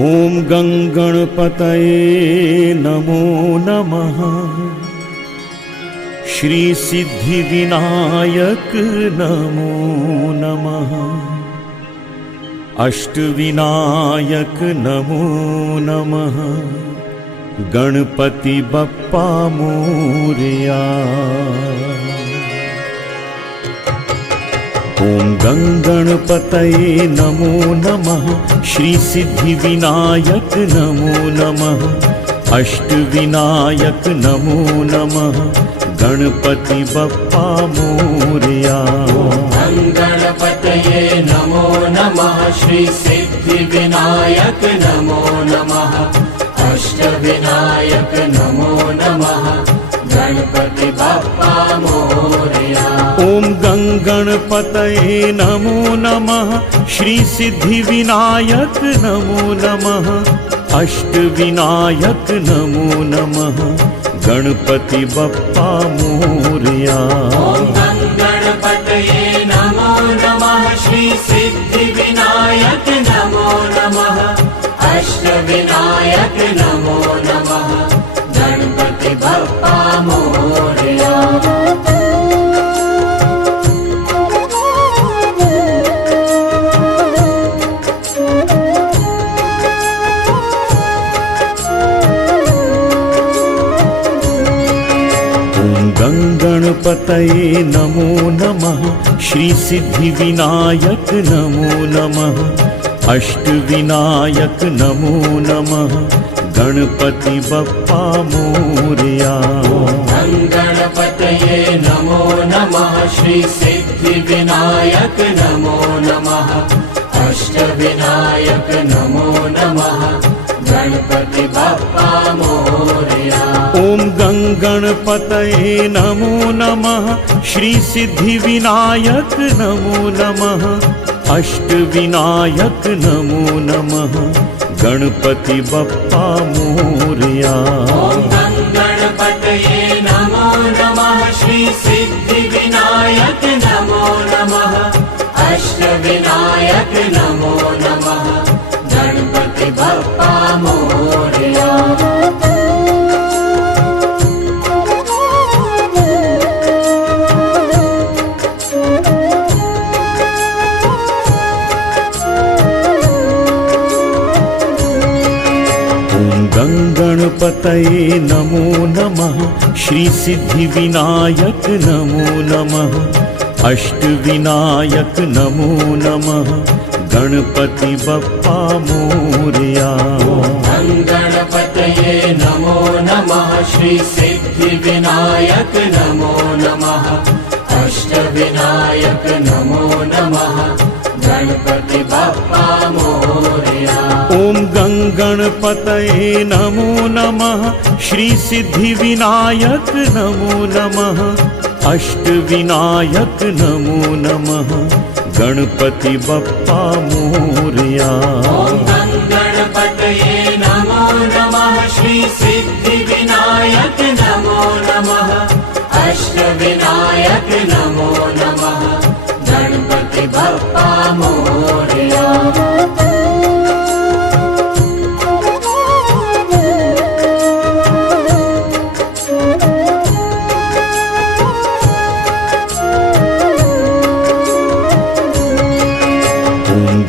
ॐ गङ्गणपतये नमो नमः। श्री सिद्धिविनायक नमो नमः। अष्टविनायक नमो नमः। गणपति बप्पा मोरया। ॐ गङ्गणपतये नमो नमः। श्री सिद्धिविनायक नमो नमः। अष्टविनायक नमो नमः। गणपति बप्पा मोरया। गणपतये नमो नमः। श्री सिद्धिविनायक नमो नमः। अष्टविनायक नमो नमः। गणपति बप्पा मोरया। ॐ गङ्गणपतये नमो नमः। श्री सिद्धिविनायक नमो नमः। अष्टविनायक नमो नमः। गणपति बप्पा मोरया। गणपतये नमो नमः। श्री सिद्धिविनायक नमो नमः। अष्टविनायक नमो नमः। गणपति बप्पा मोरया। गङ्गणपतये नमो नमः। श्री सिद्धिविनायक नमो नमः। अष्टविनायक नमो नमः। गणपति बप्पा मोरया। गणपतये नमो नमः। श्री सिद्धिविनायक नमो नमः। अष्टविनायक नमो नमः। गणपति बप्पा मोरया। ॐ गङ्गणपतये नमो नमः। श्री सिद्धिविनायक नमो नमः। अष्टविनायक नमो नमः। गणपति बप्पा मोरया। गणपतये नमो नमः। श्री सिद्धिविनायक नमो नमः। अष्टविनायक नमो नमः। गणपति बप्पा मोरया। गङ्गणपतये नमो नमः। श्री सिद्धिविनायक नमो नमः। अष्टविनायक नमो नमः। गणपति बप्पा मोरया। गणपतये नमो नमः। श्री सिद्धिविनायक नमो नमः। अष्टविनायक नमो नमः। गणपति बप्पा मोरया। ॐ गङ्गणपतये नमो नमः। श्री सिद्धिविनायक नमो नमः। अष्टविनायक नमो नमः। गणपति बप्पा मोरया। गणपतये नमो नमः। श्री सिद्धिविनायक नमो नमः। अष्टविनायक नमो नमः। गणपति बप्पा मोरया।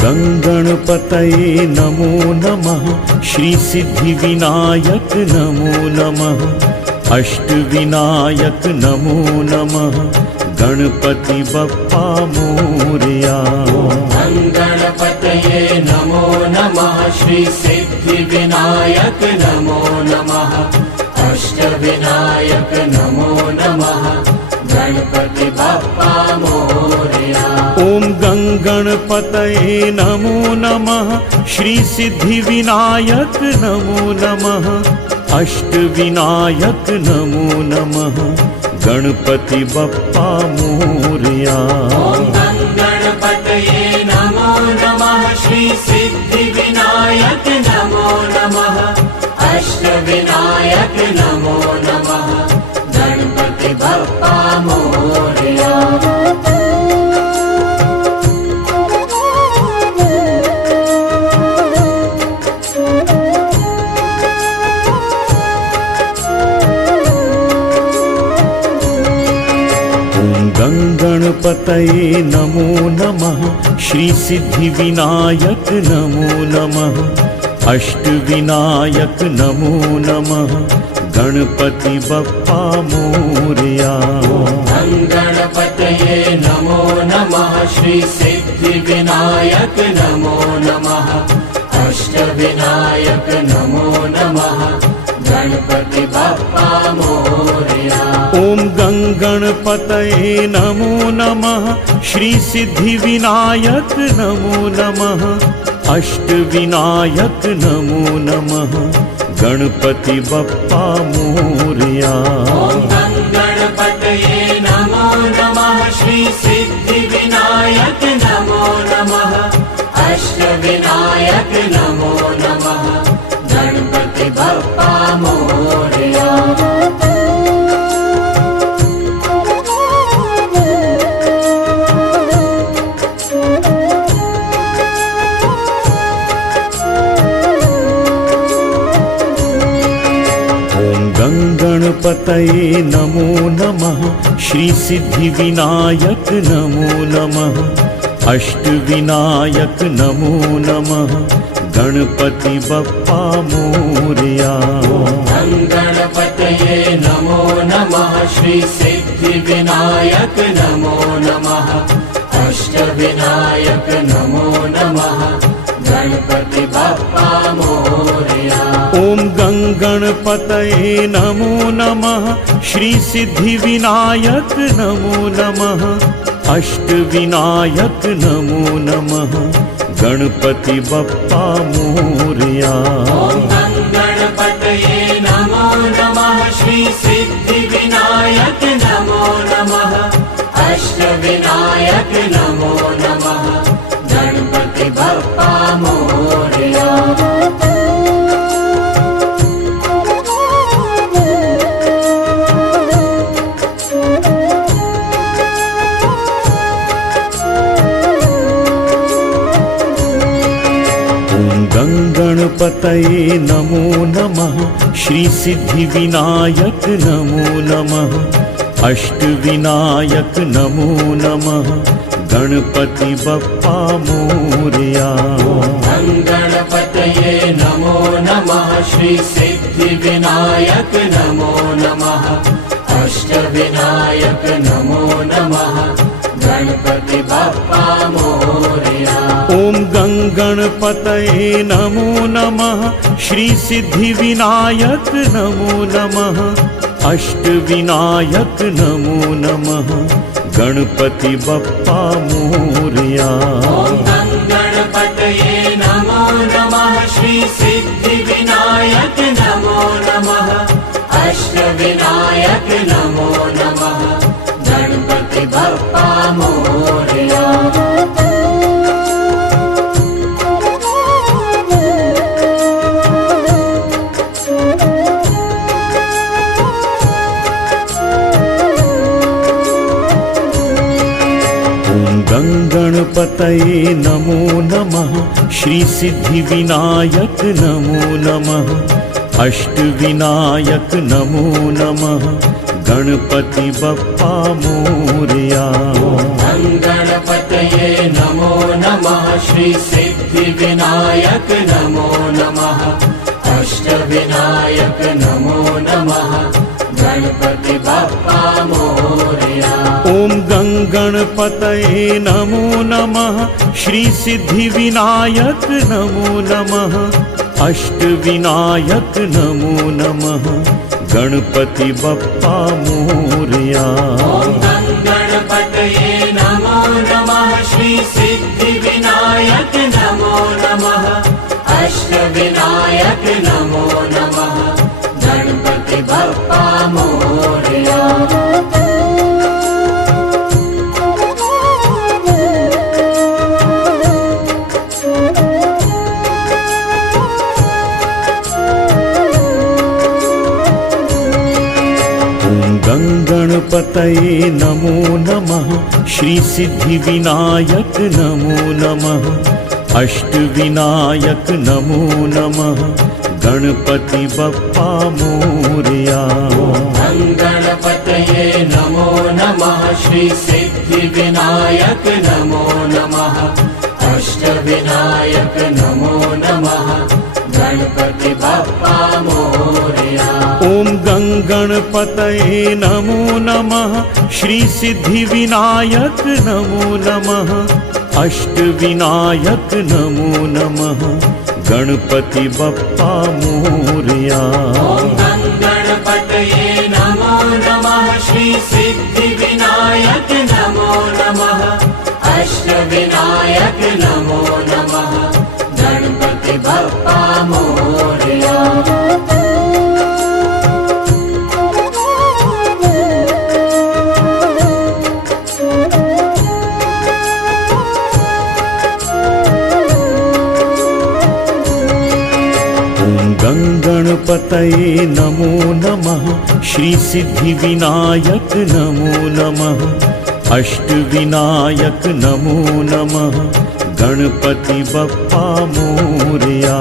गङ्गणपतये नमो नमः। श्री सिद्धिविनायक नमो नमः। अष्टविनायक नमो नमः। गणपति बप्पा मोरया। गणपतये नमो नमः। श्री सिद्धिविनायक नमो नमः। अष्टविनायक नमो नमः। गणपति बप्पा मोरया। ॐ गङ्गणपतये नमो नमः। श्री सिद्धिविनायक नमो नमः। अष्टविनायक नमो नमः। गणपति बप्पा मोरया। गणपतये नमो नमः। श्री सिद्धिविनायक नमो नमः। अष्टविनायक नमो नमः। गणपति बप्पा मोरया। गणपतये नमो नमः श्री सिद्धिविनायक नमो नमः अष्टविनायक नमो नमः गणपति बप्पा मोरया। गणपतये नमो नमः श्री सिद्धिविनायक नमो नमः अष्टविनायक नमो नमः गणपति बप्पा मोरया। ओम गणपतये नमो नमः श्री सिद्धिविनायक नमो नमः अष्टविनायक नमो नमः गणपति बप्पा मोरया। गणपतये नमो नमः श्री सिद्धिविनायक नमो नमः अष्टविनायक नमो नमः गणपति बप्पा मोरया। गणपतये नमो नमः श्री सिद्धिविनायक नमो नमः अष्टविनायक नमो नमः गणपति बप्पा मोरया। गणपतये नमो नमः श्री सिद्धिविनायक नमो नमः अष्टविनायक नमो नमः गणपति बप्पा मोरया। ओम गणपतये नमो नमः श्री सिद्धिविनायक नमो नमः अष्टविनायक नमो नमः गणपति बप्पा मोरया। गणपतये नमो नमः श्री सिद्धिविनायक नमो नमः अष्टविनायक नमो नमः गणपति बप्पा मोरया। गणपतये नमो नमः श्री सिद्धिविनायक नमो नमः अष्टविनायक नमो नमः गणपति बप्पा मोरया। गणपतये नमो नमः श्री सिद्धिविनायक नमो नमः अष्टविनायक नमो नमः गणपति बप्पा मोरया। ओम गणपतये नमो नमः श्री सिद्धिविनायक नमो नमः अष्टविनायक नमो नमः गणपति बप्पा मोरया। गणपतये नमो नमः श्री सिद्धिविनायक नमो नमः अष्टविनायक नमो नमः गणपति बप्पा मोरया। गणपतये नमो नमः श्री सिद्धिविनायक नमो नमः अष्टविनायक नमो नमः गणपति बप्पा मोरया। गणपतये नमो नमः श्री सिद्धिविनायक नमो नमः अष्टविनायक नमो नमः गणपति बप्पा मोरया। ओम गणपतये नमो नमः श्री सिद्धिविनायक नमो नमः अष्टविनायक नमो नमः गणपति बप्पा मोरया। गणपतये नमो नमः श्री सिद्धिविनायक नमो नमः अष्टविनायक नमो नमः गणपति बप्पा मोरया। गणपतये नमो नमः श्री सिद्धिविनायक नमो नमः अष्टविनायक नमो नमः गणपति बप्पा मोरया। गणपतये नमो नमः नमः श्री सिद्धिविनायक नमो नमः अष्टविनायक नमो नमः गणपति बप्पा मोरया। ॐ गङ्गणपतये नमो नमः श्री सिद्धिविनायक नमो नमः अष्टविनायक नमो नमः गणपति बप्पा मोरया। ॐ गणपतये नमो नमः श्री सिद्धिविनायक नमो नमः अष्टविनायक नमो नमः गणपति बप्पा मोरया। गणपतये नमो नमः श्री सिद्धिविनायक नमो नमः अष्टविनायक नमो नमः गणपति बप्पा मोरया।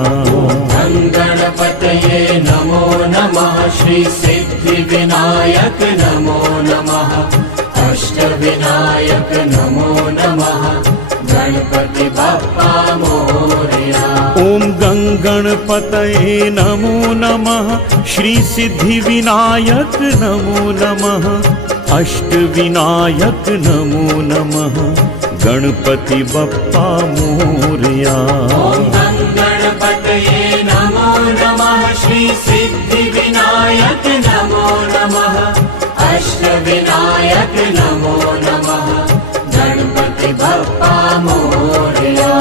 गणपतये नमो नमः श्री सिद्धिविनायक नमो नमः अष्टविनायक नमो नमः गणपति बप्पा मोरया। ॐ गणपतये नमो नमः श्री सिद्धिविनायक नमो नमः अष्टविनायक नमो नमः गणपति बप्पा मोरया। गणपतये नमो नमः श्री सिद्धिविनायक नमो नमः अष्टविनायक नमो नमः गणपति बप्पा मोरया।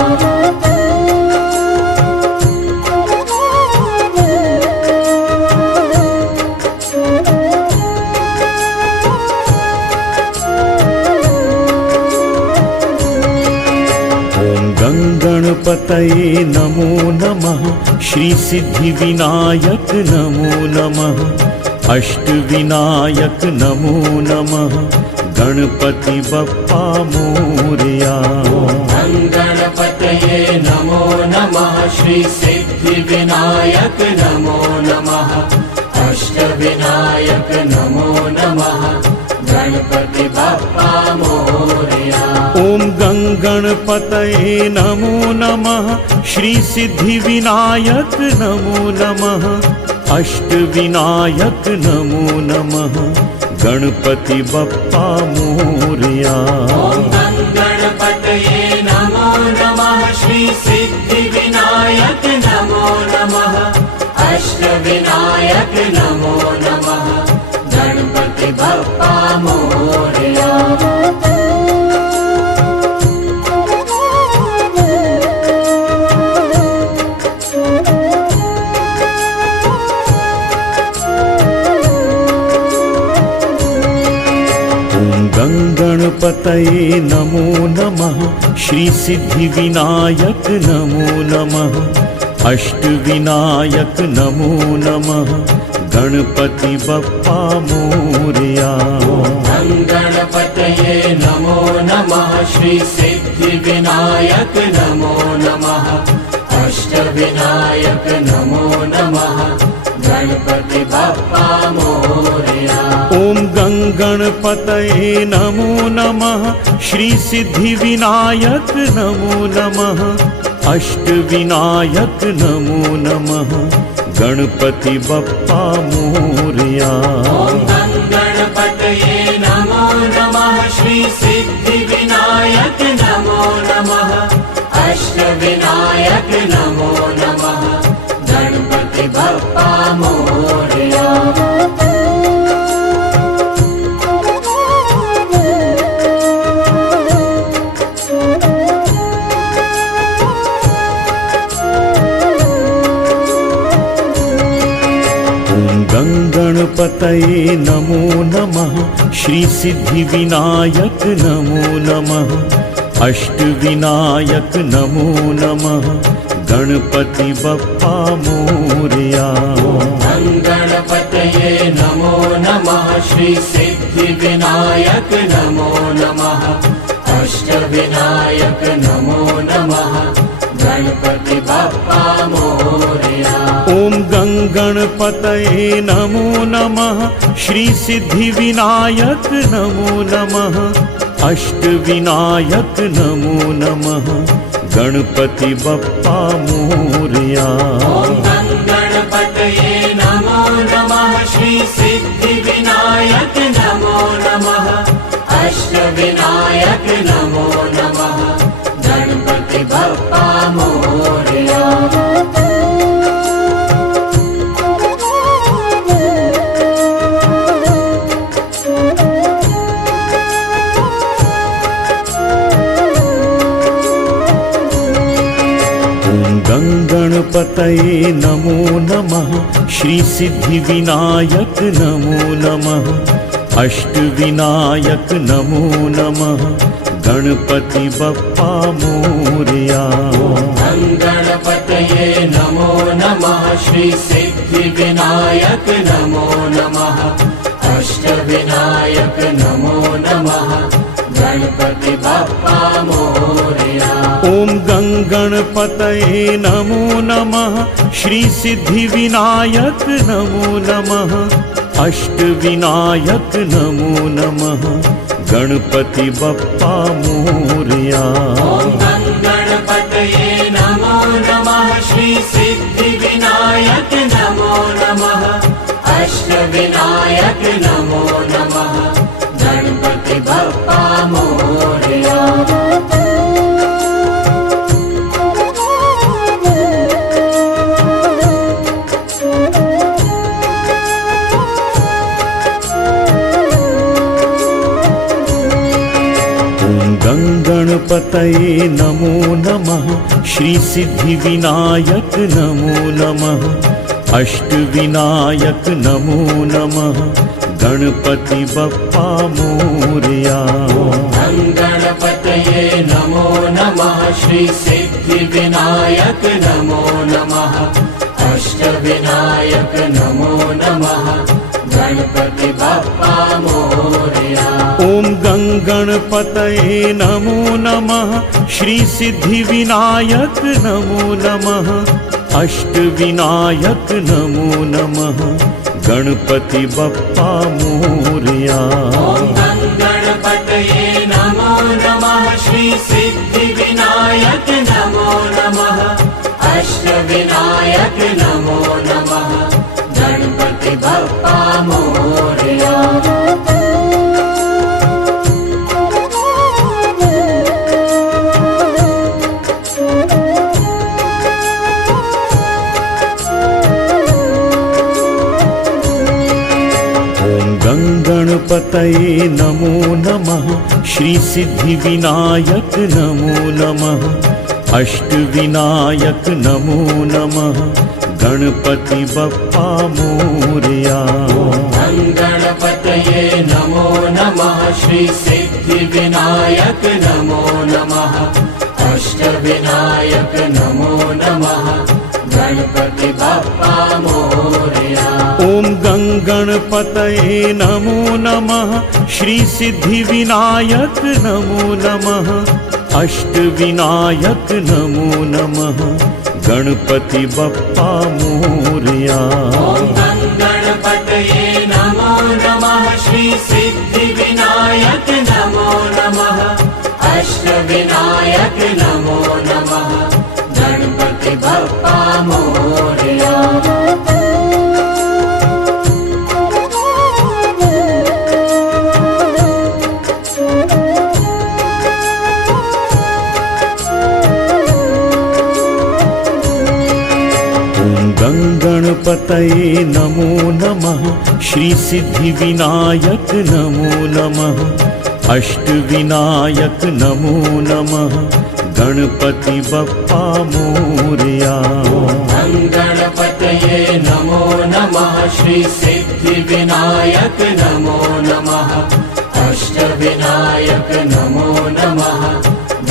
गणपतये नमो नमः श्री सिद्धिविनायक नमो नमः अष्टविनायक नमो नमः गणपति बप्पा मोरया। गणपतये नमो नमः श्री सिद्धिविनायक नमो नमः अष्टविनायक नमो नमः गणपति बप्पा मोरया। ॐ गणपतये नमो नमः श्री सिद्धिविनायक नमो नमः अष्टविनायक नमो नमः गणपति बप्पा मोरया। गणपतये नमो नमः श्री सिद्धिविनायक नमो नमः अष्टविनायक नमो नमः गणपति बप्पा मोरया। गणपतये नमो नमः श्री सिद्धिविनायक नमो नमः अष्टविनायक नमो नमः गणपति बप्पा मोरया। गणपतये नमो नमः श्री सिद्धिविनायक नमो नमः अष्टविनायक नमो नमः गणपति बप्पा मोरया। ॐ गणपतये नमो नमः श्री सिद्धिविनायक नमो नमः अष्टविनायक नमो नमः गणपति बप्पा मोरया। गणपतये नमो नमः श्री सिद्धिविनायक नमो नमः अष्टविनायक नमो नमः गणपति बप्पा मोरया। गणपतये नमो नमः श्री सिद्धिविनायक नमो नमः अष्टविनायक नमो नमः गणपति बप्पा मोरया। गणपतये नमो नमः श्री सिद्धिविनायक नमो नमः अष्टविनायक नमो नमः गणपति बप्पा मोरया। ॐ गङ्गणपतये नमो नमः श्रीसिद्धिविनायक नमो नमः अष्टविनायक नमो नमः गणपति बप्पा मोरया। ॐ गणपतये नमो नमः श्री सिद्धिविनायक नमो नमः अष्टविनायक नमो नमः गणपति बप्पा मोरया। गणपतये नमो नमः श्रीसिद्धिविनायक नमो नमः अष्टविनायक नमो नमः गणपति बप्पा मोरया। गणपतये नमो नमः श्री सिद्धिविनायक नमो नमः अष्टविनायक नमो नमः गणपति बप्पा मोरया। ॐ गणपतये नमो नमः श्रीसिद्धिविनायक नमो नमः अष्टविनायक नमो नमः गणपति बप्पा मोरया। ॐ गणपतये नमो नमः श्री सिद्धिविनायक नमो नमः अष्टविनायक नमो नमः गणपति बप्पा मोरया। गणपतये नमो नमः श्रीसिद्धिविनायक नमो नमः अष्टविनायक नमो नमः गणपति बप्पा मोरया। गणपतये नमो नमः श्री सिद्धिविनायक नमो नमः अष्टविनायक नमो नमः गणपति बप्पा मोरया। ॐ गणपतये नमो नमः श्रीसिद्धिविनायक नमो नमः अष्टविनायक नमो नमः गणपति बप्पा मोरया। ॐ गणपतये नमो नमः श्री सिद्धिविनायक नमो नमः अष्टविनायक नमो नमः गणपति बप्पा मोरया। गणपतये नमो नमः श्रीसिद्धिविनायक नमो नमः अष्टविनायक नमो नमः गणपति बप्पा मोरया। गणपतये नमो नमः श्री सिद्धिविनायक नमो नमः अष्टविनायक नमो नमः गणपति बप्पा मोरया। ॐ गणपतये नमो नमः श्रीसिद्धिविनायक नमो नमः अष्टविनायक नमो नमः गणपति बप्पा मोरया। गणपतये नमो नमः श्री सिद्धिविनायक नमो नमः अष्टविनायक नमो नमः गणपति बप्पा मोरया। गणपतये नमो नमः श्रीसिद्धिविनायक नमो नमः अष्टविनायक नमो नमः गणपति बप्पा मोरया। गणपतये नमो नमः श्री सिद्धिविनायक नमो नमः अष्टविनायक नमो नमः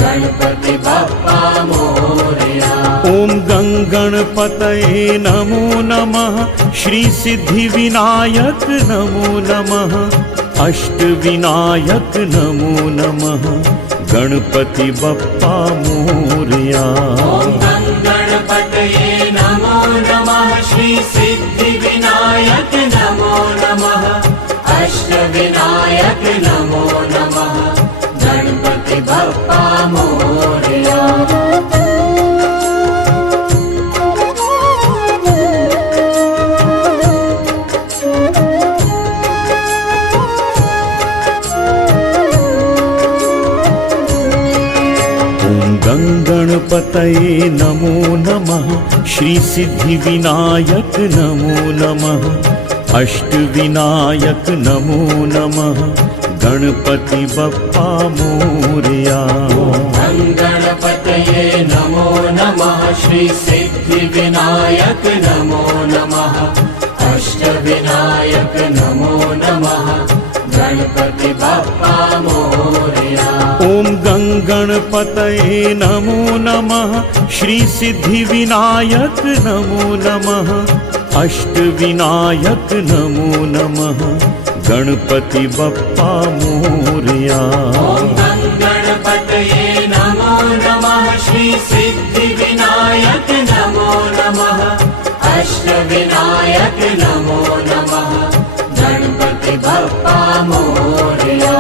गणपति बप्पा मोरया। ॐ गणपतये नमो नमः श्रीसिद्धिविनायक नमो नमः अष्टविनायक नमो नमः गणपति बप्पा मोरया। गणपतये नमो नमः श्री सिद्धिविनायक नमो नमः अष्टविनायक नमो नमः गणपति बप्पा मोरया। गणपतये नमो नमः श्री सिद्धिविनायक नमो नमः अष्टविनायक नमो नमः गणपति बप्पा मोरया। गणपतये नमो नमः श्री सिद्धिविनायक नमो नमः अष्टविनायक नमो नमः गणपति बप्पा मोरया। ॐ गणपतये नमो नमः श्री सिद्धिविनायक नमो नमः अष्टविनायक नमो नमः गणपति बप्पा मोरया। गणपतये नमो नमः श्री सिद्धिविनायक नमो नमः अष्टविनायक नमो नमः गणपति बप्पा मोरया।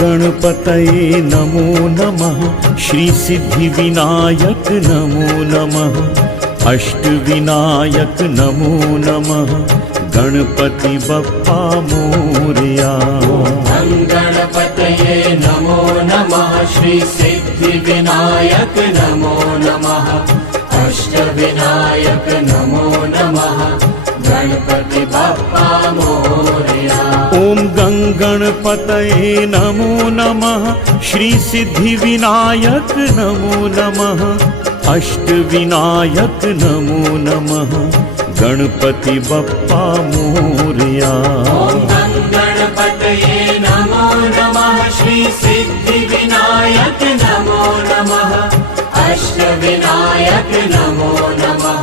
गणपतये नमो नमः श्री सिद्धिविनायक नमो नमः अष्टविनायक नमो नमः गणपति बप्पा मोरया। गणपतये नमो नमः श्री सिद्धिविनायक नमो नमः अष्टविनायक नमो नमः गणपति बप्पा मोरया। ॐ गणपतये नमो नमः श्री सिद्धिविनायक नमो नमः अष्टविनायक नमो नमः गणपति बप्पा मोरया। गणपतये नमो नमः श्री सिद्धिविनायक नमो नमः अष्टविनायक नमो नमः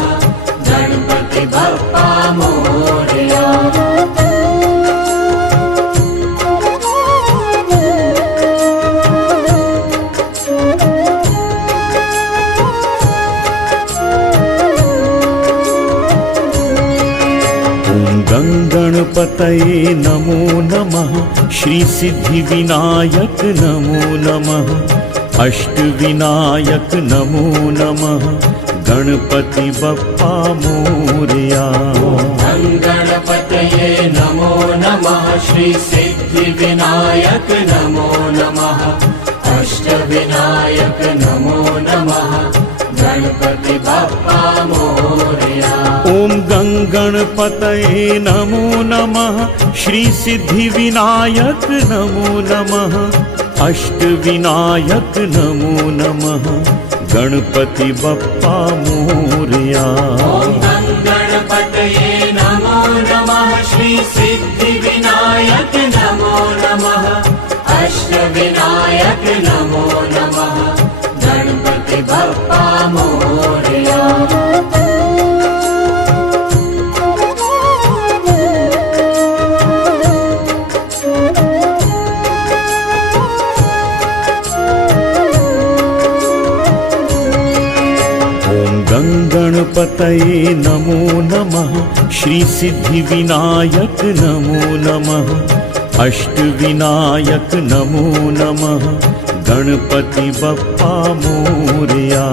गणपति बप्पा मोरया। गणपतये नमो नमः श्री सिद्धिविनायक नमो नमः अष्टविनायक नमो नमः गणपति बप्पा मोरया। गणपतये नमो नमः श्री सिद्धिविनायक नमो नमः अष्टविनायक नमो नमः गणपति बप्पा मोरया। ॐ गणपतये नमो नमः श्री सिद्धिविनायक नमो नमः अष्टविनायक नमो नमः गणपति बप्पा मोरया। गणपतये नमो नमः श्री सिद्धिविनायक नमो नमः अष्टविनायक नमो नमः गणपति बप्पा मोरया। गणपतये नमो नमः श्री सिद्धिविनायक नमो नमः अष्टविनायक नमो नमः गणपति बप्पा मोरया।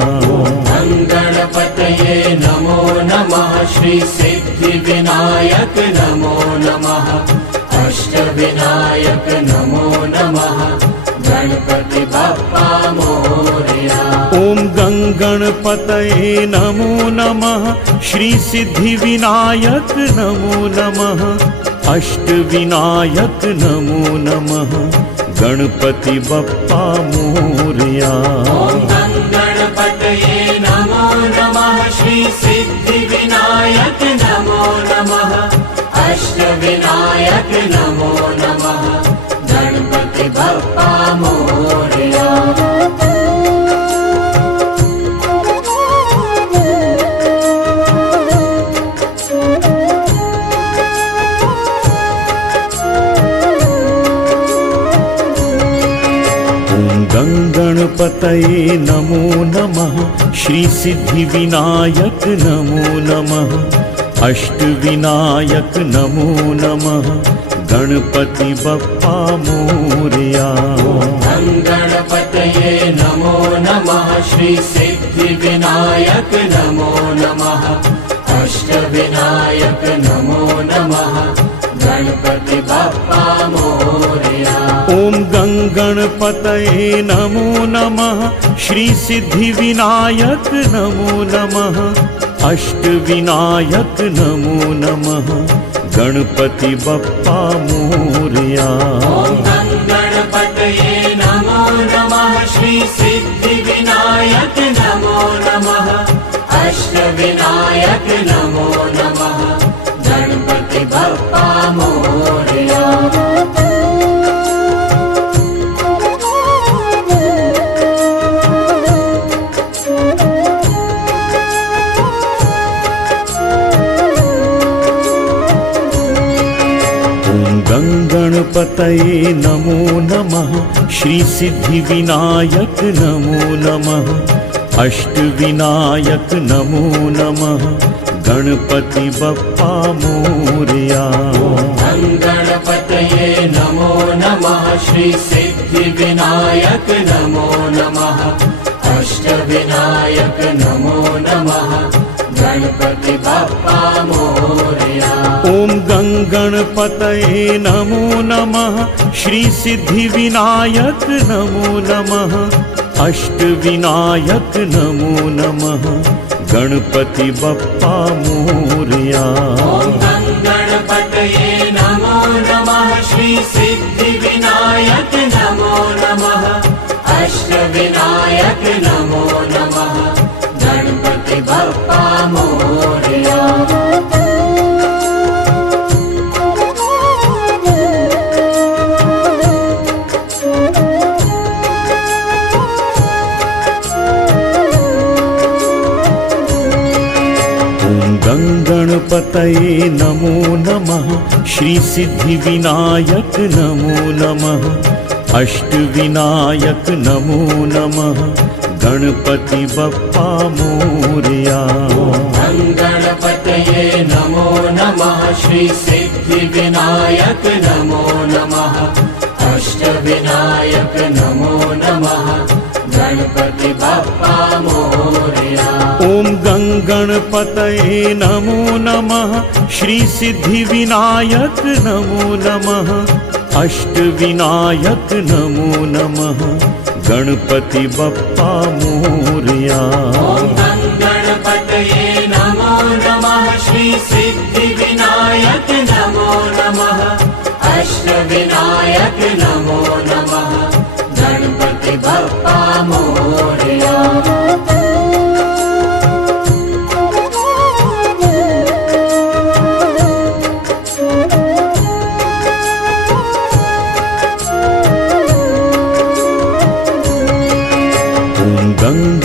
गणपतये नमो नमः श्री सिद्धिविनायक नमो नमः अष्टविनायक नमो नमः गणपति बप्पा मोरया। ॐ गणपतये नमो नमः श्री सिद्धिविनायक नमो नमः अष्टविनायक नमो नमः गणपति बप्पा मोरया। गणपतये नमो नमः श्री सिद्धिविनायक नमो नमः अष्टविनायक नमो नमः गणपति बप्पा मोरया। गणपतये नमो नमः। श्री सिद्धिविनायक नमो नमः। अष्टविनायक नमो नमः। गणपति बप्पा मोरया। गणपतये नमो नमः। श्री सिद्धिविनायक नमो नमः। अष्टविनायक नमो नमः। गणपति बप्पा मोरया। ओम गणपतये नमो नमः। श्री सिद्धिविनायक नमो नमः। अष्टविनायक नमो नमः। गणपति बप्पा मोरया। ओम गणपतये नमो नमः। श्री सिद्धिविनायक नमो नमः। अष्टविनायक नमो नमः। गणपति बप्पा मोरया। गणपतये नमो नमः। श्री सिद्धिविनायक नमो नमः। अष्टविनायक नमो नमः। गणपति बप्पा मोरया। गणपतये नमो नमः। श्री सिद्धिविनायक नमो नमः। अष्टविनायक नमो नमः। गणपति बप्पा मोरया। ओम गणपतये नमो नमः। श्री सिद्धिविनायक नमो नमः। अष्टविनायक नमो नमः। गणपति बप्पा मोरया। गणपतये नमो नमः। श्री सिद्धिविनायक नमो नमः। अष्टविनायक नमो नमः। गणपति बप्पा मोरया। गणपतये नमो नमः। श्री सिद्धिविनायक नमो नमः। अष्टविनायक नमो नमः। गणपति बप्पा मोरया। गणपतये नमो नमः। श्री सिद्धिविनायक नमो नमः। अष्टविनायक नमो नमः। गणपति बप्पा मोरया। ओम गणपतये नमो नमः। श्री सिद्धिविनायक नमो नमः। अष्टविनायक नमो नमः। गणपति बप्पा मोरया। गणपतये नमो नमः। श्री सिद्धिविनायक नमो नमः। अष्टविनायक नमो नमः। गणपति बप्पा मोरया।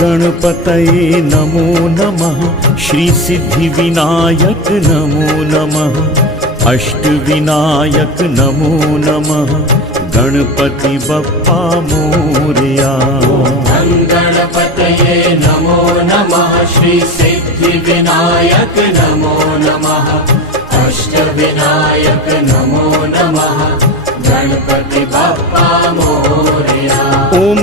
गणपतये नमो नमः। श्री सिद्धिविनायक नमो नमः। अष्टविनायक नमो नमः। गणपति बप्पा मोरया। गणपतये नमो नमः। श्री सिद्धिविनायक नमो नमः। अष्टविनायक नमो नमः। गणपति बप्पा मोरया। ओम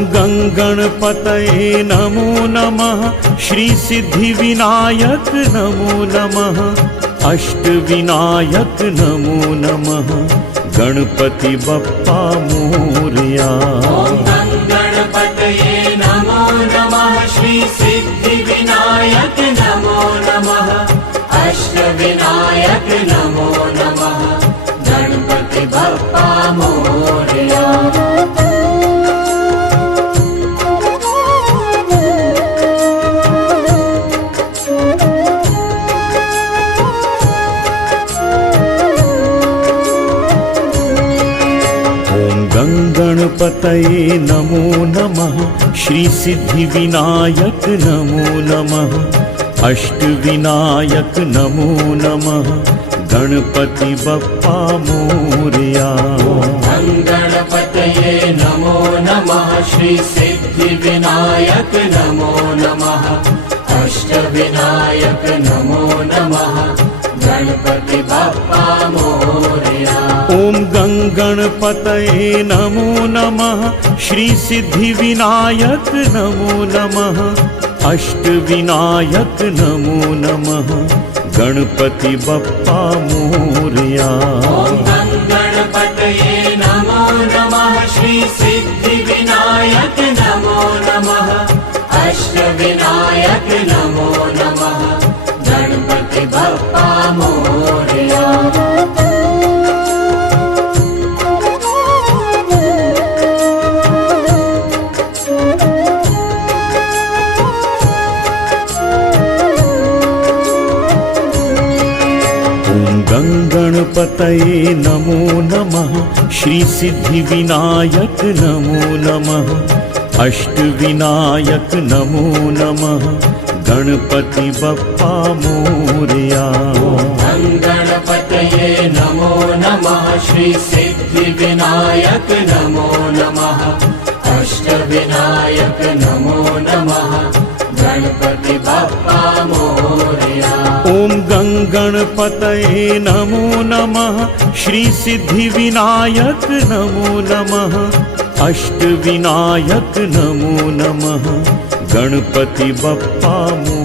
गणपतये नमो नमः। श्री सिद्धिविनायक नमो नमः। अष्टविनायक नमो नमः। गणपति बप्पा मोरया। गणपतये नमो नमः। श्री सिद्धिविनायक नमो नमः। अष्टविनायक नमो नमः। गणपति बप्पा मोरया। गणपतये नमो नमः। श्री सिद्धिविनायक नमो नमः। अष्टविनायक नमो नमः। गणपति बप्पा मोरया। गणपतये नमो नमः। नमः श्री सिद्धिविनायक नमो नमः अष्टविनायक नमो नमः गणपति बप्पा मोरया। ॐ गङ्गणपतये नमो नमः श्री सिद्धिविनायक नमो नमः अष्टविनायक नमो नमः गणपति बप्पा मोरया। ॐ गणपतये नमो नमः श्री सिद्धिविनायक नमो नमः अष्टविनायक नमो नमः गणपति बप्पा मोरया। गणपतये नमो नमः श्री सिद्धिविनायक नमो नमः अष्टविनायक नमो नमः गणपति बप्पा मोरया। गणपतये नमो नमः श्री सिद्धिविनायक नमो नमः अष्टविनायक नमो नमः गणपति बप्पा मोरया। ॐ गणपतये नमो नमः श्री सिद्धिविनायक नमो नमः अष्टविनायक नमो नमः गणपति बप्पा मोरया।